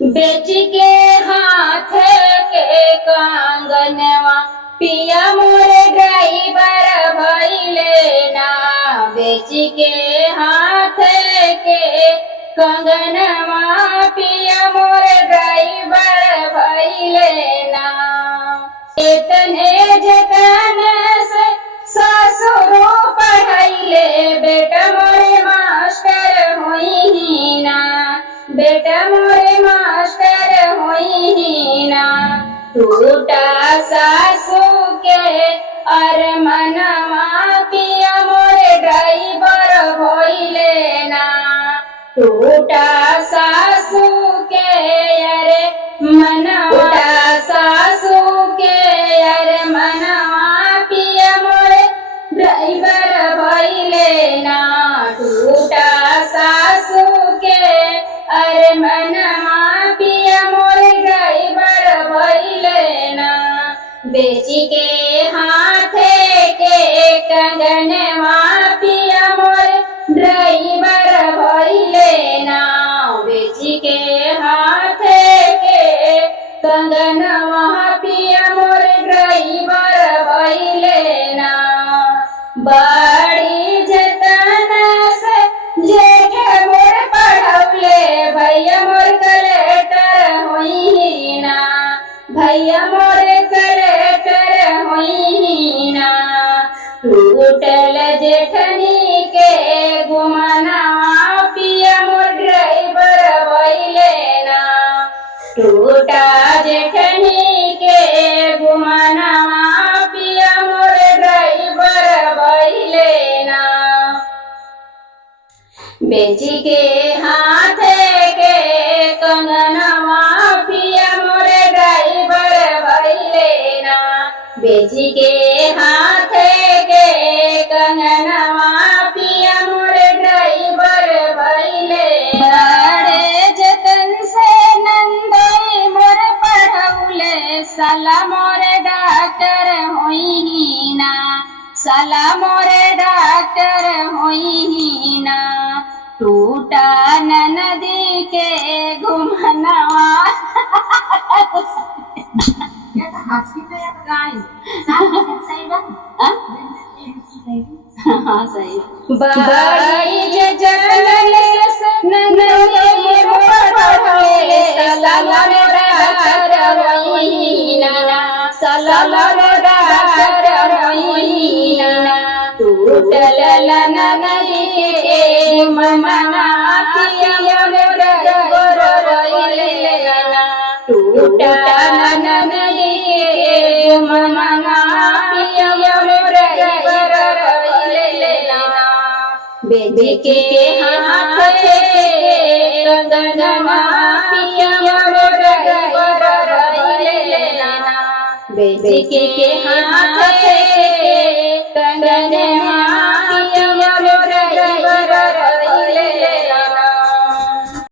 बेच के हाथ के कंगनवा पिया मोरे ड्राइवर भइले ना। बेच के हाथ के कंगनवा पिया मोरे ड्राइवर भइले ना। इतने जतन से सासुरो पढ़ाइले बेटा मोरे मास्टर होई ना। बेटा मोरे मास्टर होई ना। टूटा सासू के अरमनवा पिया मोरे ड्राइवर भइले ना। टूटा सासू के अरे मनवा सासू के अरे मनवा पिया मोरे ड्राइवर भइले ना। टूटा सासू के अरे मनवा पिया मोरे ड्राइवर भइले ना। बेची के हाथे के कंगनवा पिया मोरे ड्राइवर भइले ना। बेची के हाथे के कंगनवा पिया मोरे ड्राइवर भइले ना। बड़ी जतन से जेठ मोर पढ़ौले भैया मोर कलेक्टर होई ना। भैया मोर कलेक्टर होई ना। टूटल जेठनी के गुमनवा पिया मोर ड्राइवर भइले ना। टूटा जेठनी के गुमनवा पिया मोर ड्राइवर भइले ना। बेची के हाथ के कंगनवा पिया मोरे ड्राइवर भइले ना। बेची के हाथ के कंगनवा पिया मोरे ड्राइवर भइले। बड़े जतन से नंदई मोर पढ़ौले साला मोरे डॉक्टर होई ना। साला मोरे डॉक्टर होई ना। टूटा नदी के घुमनवा हाँ सही। बड़ी जंगल से नदी पढ़ौले साला मोरे डॉक्टर होई ना। साला मोरे डॉक्टर होई ना। टूटल नदी के ममना पिया मोरे ड्राइवर भइले ना। टूटा नदी के ममना पिया मोरे ड्राइवर भइले ना। बेच के हाथ के कंगनवा पिया मोरे ड्राइवर भइले ना। बेच के हाथ के कंगनवा